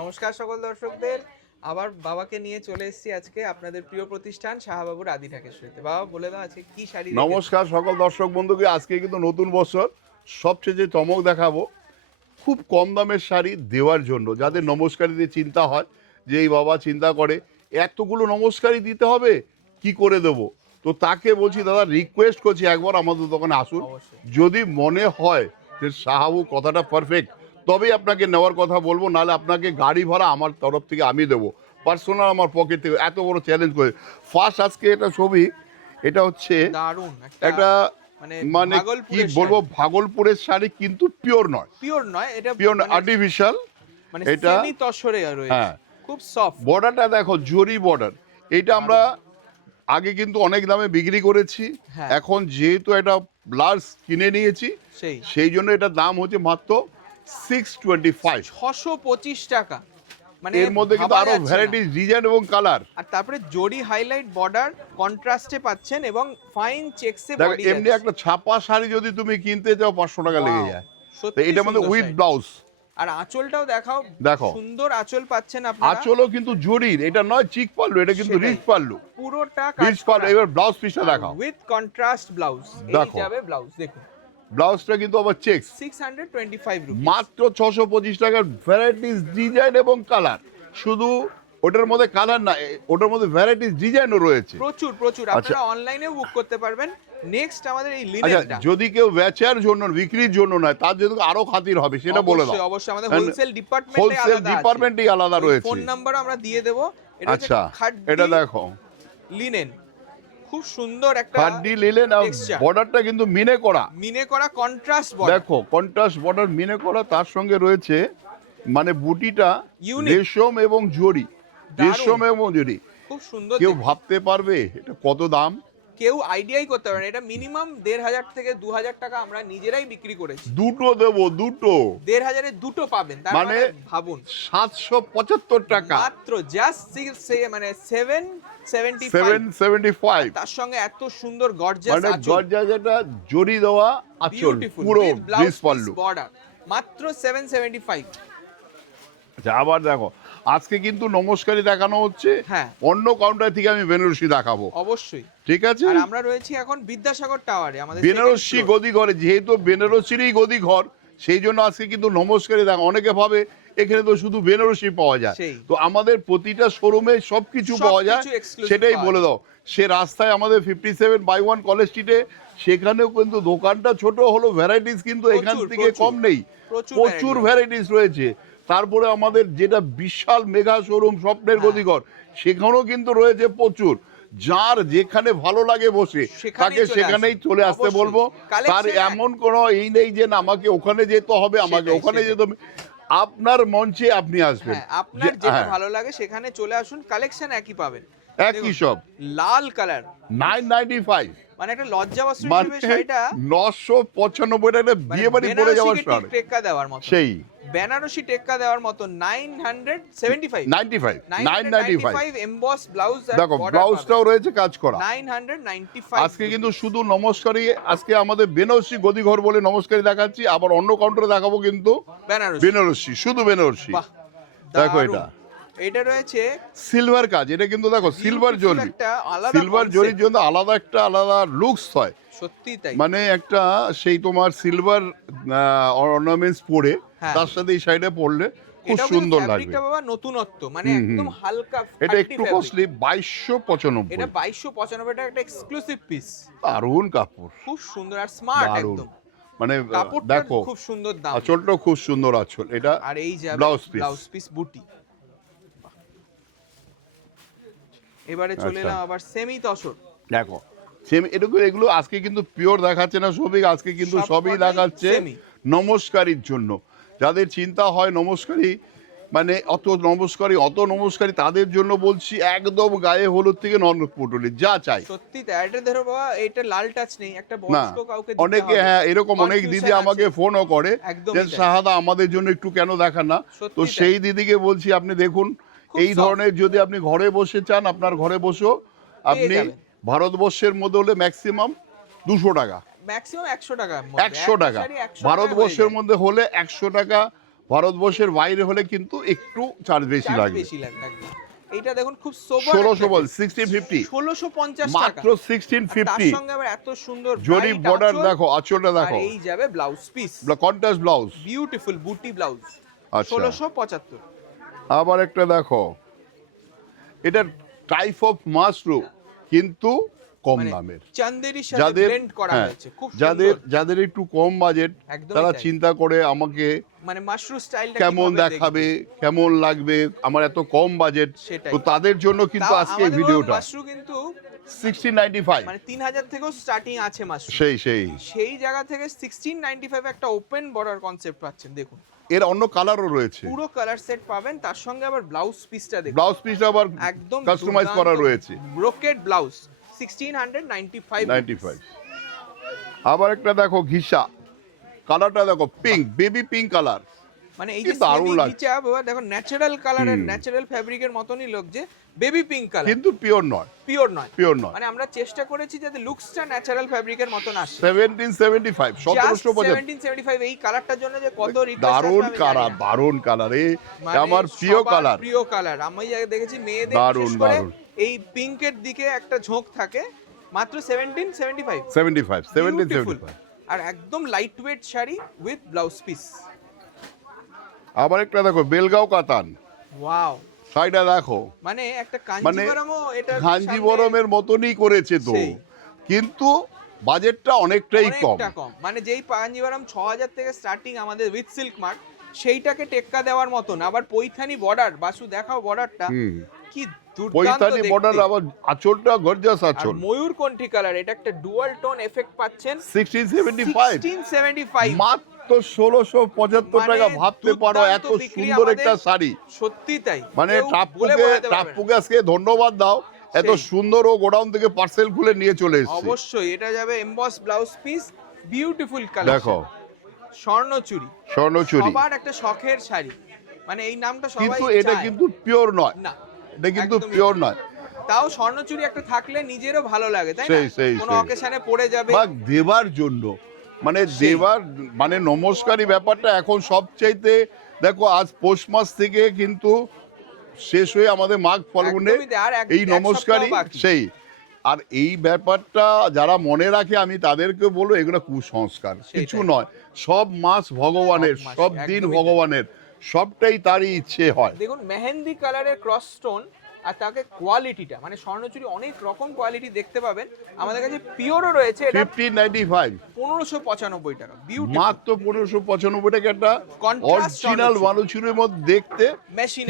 নমস্কার সকল দর্শকদের। আবার বাবাকে নিয়ে চলে এসেছি আজকে আপনাদের প্রিয় প্রতিষ্ঠান শাহবাবুর আদি ঢাকেশ্বরীতে। বাবা বলে দাও আজকে কি শাড়ি রেখেছো? নমস্কার সকল দর্শক বন্ধুকে। আজকে কিন্তু নতুন বছর, সবচেয়ে যে চমক দেখাবো খুব কম দামের শাড়ি দেওয়ার জন্য, যাদের নমস্কারীতে চিন্তা হয় যে এই বাবা চিন্তা করে এতগুলো নমস্কারী দিতে হবে কি করে দেবো, তো তাকে বলছি দাদা রিকোয়েস্ট করছি একবার আমাদের দোকানে আসুন। অবশ্যই। যদি মনে হয় যে শাহবাবু কথাটা পারফেক্ট তবেই আপনাকে নেওয়ার কথা বলবো, নাহলে আপনাকে গাড়ি ভাড়া আমার তরফ থেকে আমি দেবো, পার্সোনাল আমার পকেট থেকে। এত বড় চ্যালেঞ্জ করে ফার্স্ট আজকে এটা ছবি, এটা হচ্ছে দারুন একটা মানে কি ভাগলপুরের বলবো, শাড়ি। ভাগলপুরের শাড়ি কিন্তু পিওর নয়, পিওর নয়, এটা পিওর মানে আর্টিফিশিয়াল। মানে এটা সেমি তসরে রয়েছে। হ্যাঁ, খুব সফট। বর্ডারটা দেখো, জরি বর্ডার। এটা আমরা আগে কিন্তু অনেক দামে বিক্রি করেছি, হ্যাঁ। এখন যেহেতু এটা লার্জ কিনে নিয়েছি সেই জন্য এটার দাম হচ্ছে মাত্র 625। 625 টাকা। মানে এর মধ্যে কিন্তু ভাবা আরো যাচ্ছে না। ভ্যারাইটিস, ডিজাইন এবং কালার। আর তারপরে জরি হাইলাইট বর্ডার কন্ট্রাস্টে পাচ্ছেন এবং ফাইন চেকসে দেখো বডি। এমনি একটা ছাপা শাড়ি যদি তুমি কিনতে যাও 500 টাকা লেগে যায়, তো এটার মধ্যে উইথ ব্লাউজ। আর আঁচলটাও দেখাও, দেখো সুন্দর আঁচল পাচ্ছেন আপনারা। আঁচলও কিন্তু জরির, এটা নয় চিক পাল্লু, এটা কিন্তু সেটাই। রিচ পাল্লু, পুরোটা রিচ পাল্লু। এবার ব্লাউজ পিসটা দেখাও, উইথ কন্ট্রাস্ট ব্লাউজ। এই দেখো। যাবে ব্লাউজ, দেখুন ব্লাউজটা কিন্তু আবার চেক। 625 রুপি। মাত্র 625 টাকার ভ্যারাইটিস, ডিজাইন এবং কালার। শুধু ওটার মধ্যে কালার না, ওটার মধ্যে ভ্যারাইটিস ডিজাইনও রয়েছে প্রচুর প্রচুর। আচ্ছা। আপনারা অনলাইনেও বুক করতে পারবেন। নেক্সট আমাদের এই আচ্ছা, লিনেনটা। যদি কেউ বেচার জন্য, বিক্রির জন্য নয়, তার জন্য আরো খাতির হবে, সেটা বলে দাও। অবশ্যই অবশ্যই, আমাদের হোলসেল ডিপার্টমেন্টে হোলসেল আলাদা ডিপার্টমেন্টই আলাদা রয়েছে। ফোন নাম্বার আমরা দিয়ে দেব। আচ্ছা, এটা দেখো লিনেন, খুব সুন্দর একটা খাড্ডি লিলেন, আর texture। বর্ডারটা কিন্তু মিনে করা। মিনে করা কন্ট্রাস্ট বর্ডার। দেখো কন্ট্রাস্ট বর্ডার মিনে করা, তার সঙ্গে রয়েছে মানে বুটিটা Unique। রেশম এবং জরি, দারুণ। রেশম এবং জরি। খুব সুন্দর। কেউ ভাবতে পারবে এটা কত দাম? কেউ আইডিয়াই করতে পারে না। এটা মিনিমাম 1500 থেকে 2000 টাকা আমরা নিজেরাই বিক্রি করেছি। দুটো দেবো, দুটো 1500 এ দুটো পাবেন, তার মানে মানে ভাবুন 775 টাকা, মাত্র জাস্ট মানে 775। 775। তার সঙ্গে এত সুন্দর গর্জিয়াস মানে আঁচল, গর্জা যেটা জরি দেওয়া আঁচল, বিউটিফুল পুরো ব্লাউজ রিচ পাল্লু। বর্ডার, মাত্র 775। আচ্ছা, আবার দেখো আজকে কিন্তু নমস্কারী দেখানো হচ্ছে, হ্যাঁ। অন্য কাউন্টার থেকে আমি বেনারসি দেখাবো, অবশ্যই। ঠিক আছে? আর আমরা রয়েছি এখন বিদ্যাসাগর টাওয়ারে, আমাদের বেনারসি second floor। গদিঘরে, যেহেতু বেনারসিরই গদিঘর, সেই জন্য আজকে কিন্তু নমস্কারী দেখা। অনেকে ভাবে এখানে তো শুধু বেনারসি পাওয়া যায়, সেই। তো আমাদের প্রতিটা শোরুমে সবকিছু পাওয়া যায়, সবকিছু exclusive সেটাই পাওয়া বলে যায়। দাও। সে রাস্তায় আমাদের 57/1 কলেজ স্ট্রিটে, সেখানেও কিন্তু দোকানটা ছোট হলো, ভ্যারাইটিস কিন্তু এখান প্রচুর, থেকে প্রচুর। কম নেই, প্রচুর প্রচুর ভ্যারাইটিস রয়েছে। তারপরে আমাদের যেটা বিশাল মেগা শোরুম স্বপ্নের গদিঘর, সেখানেও কিন্তু রয়েছে প্রচুর। যার যেখানে ভালো লাগে বসে, তাকে সেখানেই চলে আসতে বলবো। তার এমন কোনো এই নেই যে না আমাকে ওখানে যেতে হবে, আমাকে ওখানে যেতে হবে। আপনার মঞ্চে আপনি আসবেন, আপনার যেটা ভালো লাগে সেখানে চলে আসুন, কালেকশন একই পাবেন। একই সব। লাল কালার 995, মানে একটা লজ্জা বস্ত্র মানে হিসেবে শাড়িটা 995 টাকা বিয়ে বাড়ি পরে যাওয়ার শাড়ি, টেক্কা দেওয়ার মতো, সেই বেনারসি টেক্কা দেওয়ার মতো। 975 995 এমবস ব্লাউজ। দেখো ব্লাউজটাও রয়েছে কাজ করা। 995। আজকে কিন্তু শুধু নমস্কারী, আজকে আমাদের বেনারসি গদিঘর বলে নমস্কারী দেখাচ্ছি, আবার অন্য কাউন্টারে দেখাবো কিন্তু বেনারসি, শুধু বেনারসি। দেখো এটা রয়েছে সিলভার কাজ, এটা কিন্তু দেখো সিলভার জরি, সিলভার জরির জন্য আলাদা একটা আলাদা লুকস হয়, সত্যি তাই। মানে একটা সেই তোমার সিলভার অর্নামেন্টস পরে তার সাথে এই শাড়িটা পরলে খুব সুন্দর লাগবে। বাবা নতুনত্ব, মানে একদম হালকা। এটা একটু কস্টলি, 2295। এটা 2295 টাকা, একটা এক্সক্লুসিভ পিস। দারুণ কাপড়, খুব সুন্দর আর স্মার্ট দারুণ। একদম। মানে দেখো খুব সুন্দর দাম, আঁচলটা খুব সুন্দর আঁচল। এটা আর এই যে ব্লাউজ পিস বুটি। এবারে চলে এলাম আবার সেমি তসর। দেখো সেম এগুলো আজকে কিন্তু পিওর দেখাচ্ছে না সবই, আজকে কিন্তু সবই দেখাচ্ছে নমস্কারীর জন্য। যাদের চিন্তা হয় নমস্কারী মানে অত নমস্কারী, তাদের জন্য বলছি একদম গায়ে হলুদ থেকে নন পুটুলি যা চাই। সত্যি তাই। এটা ধরো বাবা, এটা লাল টাচ নেই, একটা বয়স্ক কাউকে দিতে হবে। অনেকে হ্যাঁ এরকম অনেক দিদি আমাকে ফোনও করে যে শাহাদা আমাদের জন্য একটু কেন দেখান না, তো সেই দিদিকে বলছি আপনি দেখুন, এই ধরনের যদি আপনি ঘরে বসে চান, আপনার ঘরে বসেও আপনি ভারতবর্ষের মধ্যে হলে ম্যাক্সিমাম 200 টাকা, ম্যাক্সিমাম 100 টাকা, 100 টাকা ভারতবর্ষের মধ্যে হলে 100 টাকা ভারতবর্ষের বাইরে হলে কিন্তু একটু চার্জ বেশি লাগবে। একদম। এইটা দেখুন খুব সোবার 1650 1650 টাকা মাত্র 1650। তার সঙ্গে আবার এত সুন্দর জরি bright বর্ডার আঁচল, দেখো, আঁচলটা আর দেখো, এই যাবে blouse piece, contrast blouse, beautiful বুটি ব্লাউজ, আচ্ছা। 1675। আবার একটা দেখো, এটা টাইপ অফ মাশরুম কিন্তু কম দামের। চান্দেরির সাথে যাদের ব্লেন্ড করা হয়েছে, খুব যাদের একটু কম বাজেট, তারা চিন্তা করে আমাকে মানে মাশরুম স্টাইলটা কেমন দেখাবে, কেমন লাগবে, আমার এত কম বাজেট, তো তাদের জন্য কিন্তু আজকে এই ভিডিওটা। মাশরুম কিন্তু 1695 মানে 3000 থেকেও স্টার্টিং আছে মাশরুম। সেই জায়গা থেকে 1695 একটা ওপেন বর্ডার কনসেপ্ট পাচ্ছেন। দেখুন এর অন্য কালারও রয়েছে, পুরো কালার সেট পাবেন, তার সঙ্গে আবার ব্লাউজ পিসটা দেখুন, ব্লাউজ পিসটা আবার একদম কাস্টমাইজ করা রয়েছে, ব্রোকেড ব্লাউজ 1695। আবার একটা দেখো ঘিসা, কালারটা দেখো পিঙ্ক, বেবি পিঙ্ক কালার, মানে এই যে দারুণ লাগছে। দেখো ন্যাচারাল কালারের, ন্যাচারাল ফ্যাব্রিকের মতনই লোক, যে বেবি পিঙ্ক কালার, কিন্তু পিওর নয়। মানে আমরা চেষ্টা করেছি যাতে লুকসটা ন্যাচারাল ফ্যাব্রিকের মতন আসে। 1775 1775 এই কালারটার জন্য যে কত রিকোয়েস্ট, দারুণ কালার, আমার প্রিয় কালার। আমি দেখেছি মেয়েদের বিশেষ করে এই পিঙ্কের দিকে একটা ঝোঁক থাকে। মাত্র 1775 আর একদম light weight sari with blouse piece. আবার একটা দেখো বেলগাঁও কাতান, ওয়াও, শাড়িটা দেখো, মানে একটা কাঞ্জিবরমও, এটা কাঞ্জিবরমের মতনই করেছে তো, কিন্তু বাজেটটা অনেকটাই কম। মানে যেই কাঞ্জিবরম 6000 থেকে স্টার্টিং আমাদের উইথ সিল্ক মার্ক, সেইটাকে টেক্কা দেওয়ার মতন। আবার পৈথানি বর্ডার, বাসু দেখাও বর্ডারটা কি দুর্দান্ত, পৈথানি বর্ডার, আবার আঁচলটা গর্জিয়াস আঁচল, ময়ূরকণ্ঠী কালার, এটা একটা ডুয়াল টোন এফেক্ট পাচ্ছেন। 1675 মাত্র 1675 টাকা, ভাবতে পারো এত সুন্দর একটা শাড়ি, সত্যি তাই। মানে টাপ্পুকে আজকে ধন্যবাদ দাও, এত সুন্দর ও গোডাউন থেকে পার্সেল খুলে নিয়ে চলে এসেছে। অবশ্যই এটা যাবে emboss blouse piece, beautiful colour. দেখো স্বর্ণচুরি সবার একটা শখের শাড়ি, মানে এই নামটা সবাই, কিন্তু এটা কিন্তু পিওর নয়, না এটা কিন্তু পিওর নয়। তাও স্বর্ণচুরি একটা থাকলে নিজেরও ভালো লাগে, তাই না? কোনো অকেশনে পড়ে যাবে বা দেবার জন্য, মানে দেবার, মানে নমস্কারী ব্যাপারটা এখন সবচাইতে, দেখো আজ পৌষ মাস থেকে কিন্তু শেষ হয়ে আমাদের মাঘ ফাল্গুনে এই নমস্কারী সেই, আর এই ব্যাপারটা যারা মনে রাখে আমি তাদেরকে বলবো এগুলো কুসংস্কার কিছু নয়। সব মাস ভগবানের, সব দিন ভগবানের, সবটাই তারই ইচ্ছে হয়। দেখুন মেহেন্দি কালারের ক্রস স্টোন, আর তাকে কোয়ালিটিটা, মানে স্বর্ণচুরি অনেক রকম কোয়ালিটি দেখতে পাবেন আমাদের কাছে। পিওরও রয়েছে, এটা 1595 1595 টাকা, মাত্র 1595 টাকা, একটা অরিজিনাল বালুচুরির মধ্যে দেখতে,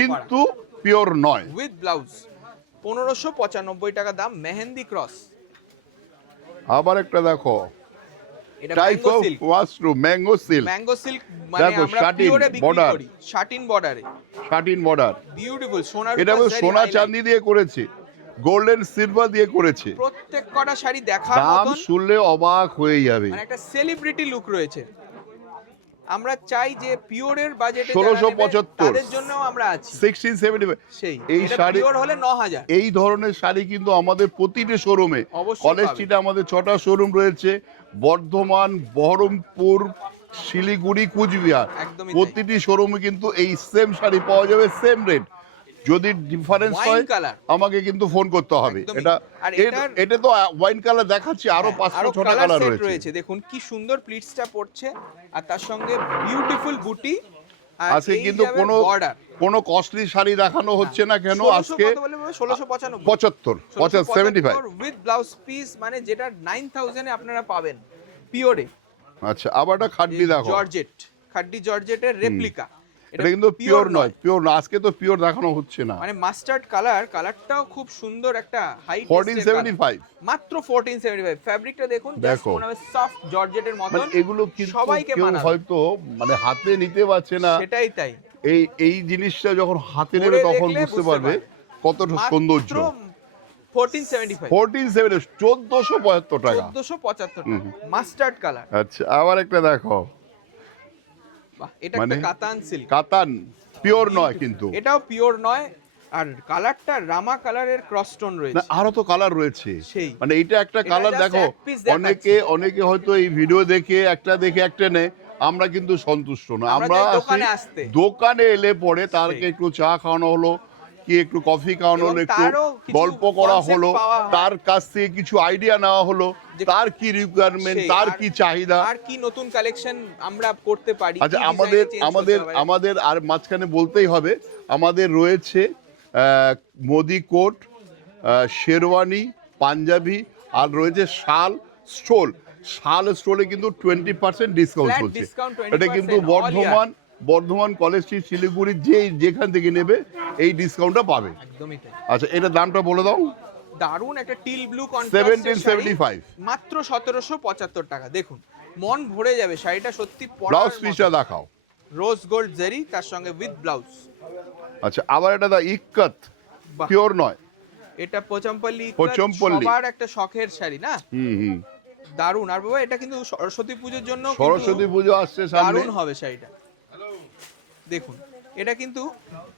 কিন্তু পিওর নয়, উইথ ব্লাউজ। 1595 টাকা দাম, মেহেন্দি ক্রস। আবার একটা দেখো type of mushroom, mango silk, মানে আমরা পিওরে বিক্রি করি, শাটিন বর্ডার, বিউটিফুল সোনার, এটা সোনা চাঁদি দিয়ে করেছে, গোল্ডেন সিলভার দিয়ে করেছে। প্রত্যেক কটা শাড়ি দেখার মতন, দাম শুনলে অবাক হয়ে যাবে, মানে একটা সেলিব্রিটি লুক রয়েছে। আমরা চাই যে পিওরের বাজেটে 1675 তাদের জন্য আমরা আছি। 1675 সেই এই শাড়ি পিওর হলে 9000। এই ধরনের শাড়ি কিন্তু আমাদের প্রতিটি শোরুমে, কলেজ স্ট্রিটে আমাদের 6টা শোরুম রয়েছে, বর্ধমান, বহরমপুর, শিলিগুড়ি, কুচবিহার, প্রতিটি শোরুমে কিন্তু এই সেম শাড়ি পাওয়া যাবে, সেম রেট। যদি ডিফারেন্স হয় আমাকে কিন্তু ফোন করতে হবে। এটা তো ওয়াইন কালার দেখাচ্ছি, আরো 5-6টা কালার রয়েছে। দেখুন কি সুন্দর প্লিটসটা পড়ছে, আর তার সঙ্গে বিউটিফুল বুটি। আজকে কিন্তু কোনো কস্টলি শাড়ি দেখানো হচ্ছে না কেন, আজকে 75 উইথ ব্লাউজ পিস, মানে যেটা 9000 এ আপনারা পাবেন পিওরে। আচ্ছা, আবার একটা খাড্ডি দেখো, খাড্ডি জর্জেটের রেপ্লিকা, এটা কিন্তু পিওর নয়, পিওর না, আজকে তো পিওর দেখানো হচ্ছে না। মানে মাস্টার্ড কালারটাও খুব সুন্দর, একটা হাই 1475 মাত্র 1475। ফ্যাব্রিকটা দেখুন, জাস্ট মনে হয় সফট জর্জেটের মতন। মানে এগুলো কিন্তু সবাইকে হয়তো মানে হাতে নিতে পারছে না, সেটাই তাই। এই জিনিসটা যখন হাতে নেবে তখন বুঝতে পারবে কতটা সৌন্দর্য। 1475 টাকা, 1475 টাকা মাস্টার্ড কালার। আচ্ছা, আবার একটা দেখো, এটা একটা কাতান সিল্ক, কাতান পিওর নয়, কিন্তু এটাও পিওর নয়, আর কালারটা রামা কালারের ক্রস স্টোন রয়েছে। আরো তো কালার রয়েছে, মানে এটা একটা কালার দেখো, অনেকে হয়তো এই ভিডিও দেখে একটা নেয়, আমরা কিন্তু সন্তুষ্ট না। আমরা আমরা চাই দোকানে আসতে। দোকানে এলে পরে তারকে একটু চা খাওয়ানো হলো, কি একটু কফি খাওয়ানো হলো, একটু তারও কিছু গল্প করা concept হলো, পাওয়া হয়। তার কাছ থেকে কিছু আইডিয়া নেওয়া হলো, তার কি রিকোয়ারমেন্ট, সেই, তার আর- কি চাহিদা। আর কি নতুন কালেকশন আমরা করতে পারি, আচ্ছা, কি আমাদের design এ change আমাদের করতে পারি। আমাদের আর মাঝখানে বলতেই হবে, আমাদের রয়েছে মোদি কোট, শেরওয়ানি, পাঞ্জাবি, আর রয়েছে শাল স্টোল। শাল স্টোলে কিন্তু 20% ডিসকাউন্ট Flat চলছে। discount 20% এটা কিন্তু all Bardhaman college street Siliguri যেখান থেকে নেবে এই ডিসকাউন্টটা পাবে। একদমই তাই। আচ্ছা, এটা দামটা বলে দাও। দারুন একটা টিল ব্লু 1775 মাত্র 1775 টাকা। দেখুন মন ভরে যাবে শাড়িটা, সত্যি ব্লাউজ পিসটা দেখাও। রোজ গোল্ড জেরি তার সঙ্গে উইথ ব্লাউজ। আচ্ছা, আবার এটা দা ইক্কত, বাহ। পিওর নয়। এটা পোচমপল্লি পোচমপল্লি। সবার একটা শখের শাড়ি না, হুম। দারুন। আর বাবা এটা কিন্তু সরস্বতী পুজোর জন্য সরস্বতী পুজো আসছে সামনে। দারুন হবে শাড়িটা। দেখুন এটা কিন্তু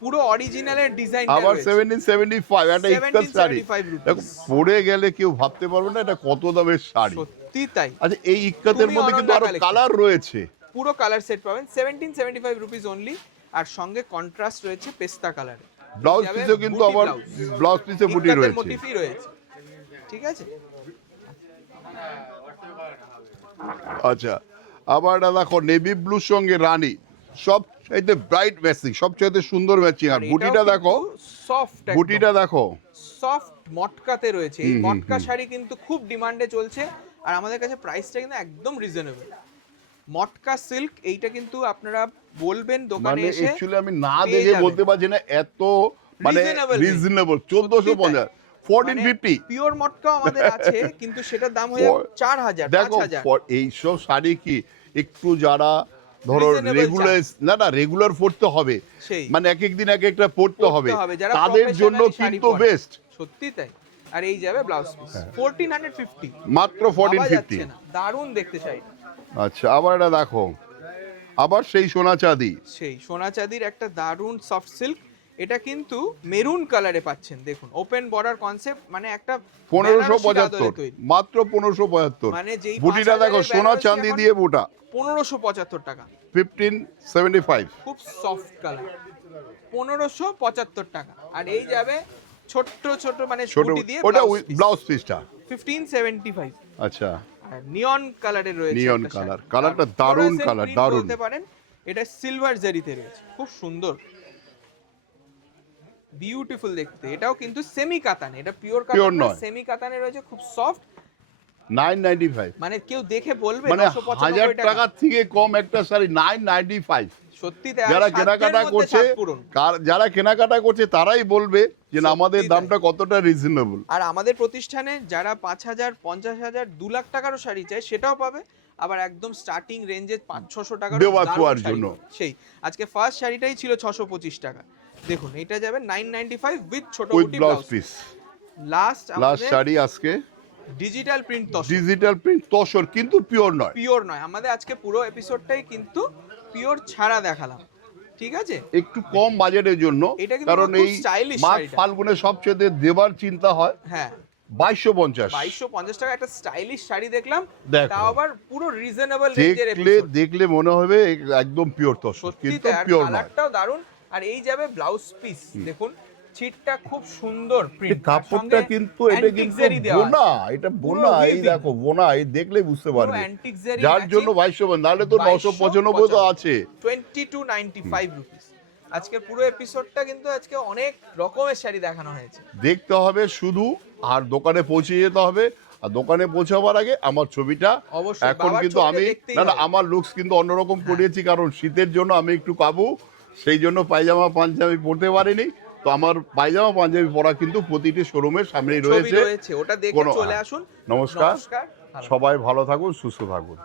পুরো অরিজিনালের ডিজাইন। আবার 1775 একটা ইক্কত শাড়ি। 1775 rupees। দেখো, পরে গেলে কেউ ভাবতে পারবে না এটা কত দামের শাড়ি। সত্যি তাই। আচ্ছা, এই ইক্কতের তুমি মধ্যে কিন্তু অনন্যা আরো collection। কালার রয়েছে। পুরো কালার সেট পাবেন 1775 রুপিস অনলি। আর সঙ্গে কন্ট্রাস্ট রয়েছে পেস্তা কালারে। ব্লাউজ পিসেও কিন্তু আবার ব্লাউজ পিসে বুটি রয়েছে। মোটিফই রয়েছে, ঠিক আছে। আচ্ছা, আবার এটা দেখো নেভি ব্লুর সঙ্গে রানী, সবচাইতে ব্রাইট ম্যাচিং, সবচাইতে সুন্দর ম্যাচিং। আর বুটিটা দেখো, সফট, বুটিটা দেখো সফট মটকাতে রয়েছে। এই মটকা শাড়ি কিন্তু খুব ডিমান্ডে চলছে, আর আমাদের কাছে প্রাইসটা কিন্তু একদম রিজনেবল। মটকা সিল্ক, এইটা কিন্তু আপনারা বলবেন দোকানে মানে এসে অ্যাকচুয়ালি আমি না পেয়ে দেখে যাবেন। বলতে পারছি না এত মানে Reasonable রিজনেবল। 1450 1450 পিওর মটকাও আমাদের আছে, কিন্তু সেটার দাম হয়ে 4000 দেখো 5000। এইসব শাড়ি কি একটু যারা ধরো Reasonable রেগুলার রেগুলার পড়তে হবে, সেই। মানে এক এক দিন এক একটা পড়তে হবে, যারা তাদের জন্য professionally শাড়ি কিন্তু পরে। বেস্ট। সত্যি তাই। আর এই যাবে ব্লাউজ পিস 1450, মাত্র ভাবা 1450। যাচ্ছে না, দারুণ দেখতে চাই। আচ্ছা, আবার এটা দেখো, আবার সেই সোনা চাঁদি। সেই সোনা চাঁদির একটা দারুণ সফট সিল্ক। এটা কিন্তু মেরুন কালারে পাচ্ছেন। দেখুন ওপেন বর্ডার কনসেপ্ট, মানে একটা 1575, মাত্র 1575। মানে যেই বুটিটা 5000 দেখো, এর সোনা বেনারসি চাঁদি এখন দিয়ে বুটা। 1575 টাকা। 1575। খুব সফট কালার, 1575 টাকা। আর এই যাবে ছোট্ট ছোট মানে ছোট বুটি দিয়ে ওটা পিস। ব্লাউজ পিসটা 1575। আচ্ছা, আর নিয়ন কালারের রয়েছে নিয়ন একটা কালার, শাড়ি। কালারটা আর দারুণ fluorescent কালার, print দারুণ। বলতে পারেন। এটা সিলভার জারিতে রয়েছে, খুব সুন্দর বিউটিফুল দেখতে। এটাও কিন্তু সেমি কাতানে, এটা পিওর Pure কাতান নয়। সেমি কাতানে রয়েছে, খুব সফট। 995, মানে কেউ দেখে বলবে মানে 995 1000 টাকা থেকে কম একটা শাড়ি 995। সত্যি তাই। যারা আর কেনাকাটা সাধ্যের করছে, মধ্যে সাত পূরণ। যারা কেনাকাটা করছে তারাই বলবে যে না, সত্যি আমাদের তাই। দামটা কতটা রিজনেবল। আর আমাদের প্রতিষ্ঠানে যারা 5000 50000 2 লাখ টাকারও শাড়ি চায় সেটাও পাবে। আবার একদম স্টার্টিং রেঞ্জে 500-600 টাকার দেওয়া থোয়ার জন্য। সেই আজকে ফার্স্ট শাড়িটাই ছিল 625 টাকা। দেখুন এটা যাবে 995 উইথ ছোট উইথ বুটি blouse blouse. Piece. Last last sari আজকে digital print digital print tussar, কিন্তু পিওর নয়। পিওর নয়। আমাদের আজকে পুরো এপিসোডটাই কিন্তু পিওর ছাড়া দেখালাম, ঠিক আছে। একটু কম বাজেটের জন্য, এটা কিন্তু কারণ খুব এই stylish মাঘ শাড়িটা। ফাল্গুনে সবচেয়ে দেবার চিন্তা হয়। হ্যাঁ 2250। 2250 টাকা একটা স্টাইলিশ শাড়ি দেখলাম, দেখো। তাও আবার পুরো রিজনেবল রেঞ্জের দেখলে মনে হবে একদম পিওর তসর, সত্যি কিন্তু তাই। আর পিওর নয়। কালারটাও দারুণ। আর এই যাবে ব্লাউজ পিস, দেখুন ছিটটা খুব সুন্দর প্রিন্ট। কাপড়টা কিন্তু এটা কিন্তু বোনা, এটা বোনা, এই দেখো বোনা, এই দেখলে বুঝতে পারবে। যার জন্য 2250, নাহলে তো 995 তো আছে। 2295 রুপিস। আজকে পুরো এপিসোডটা কিন্তু আজকে অনেক রকমের শাড়ি দেখানো হয়েছে। দেখতে হবে শুধু, আর দোকানে পৌঁছে যেতে হবে। আর দোকানে পৌঁছাবার আগে আমার ছবিটা অবশ্যই এখন বাবার কিন্তু ছবিটা আমি দেখতেই না হবে। আমার লুকস কিন্তু অন্যরকম করিয়েছি, কারণ শীতের জন্য আমি একটু কাবু, সেই জন্য পায়জামা পাঞ্জাবি পরতে পারিনি। তো আমার পায়জামা পাঞ্জাবি পরা কিন্তু প্রতিটি শোরুমের সামনেই ছবি রয়েছে। রয়েছে, ওটা দেখে চলে আসুন। নমস্কার, নমস্কার, ভালো সবাই ভালো থাকুন, সুস্থ থাকুন।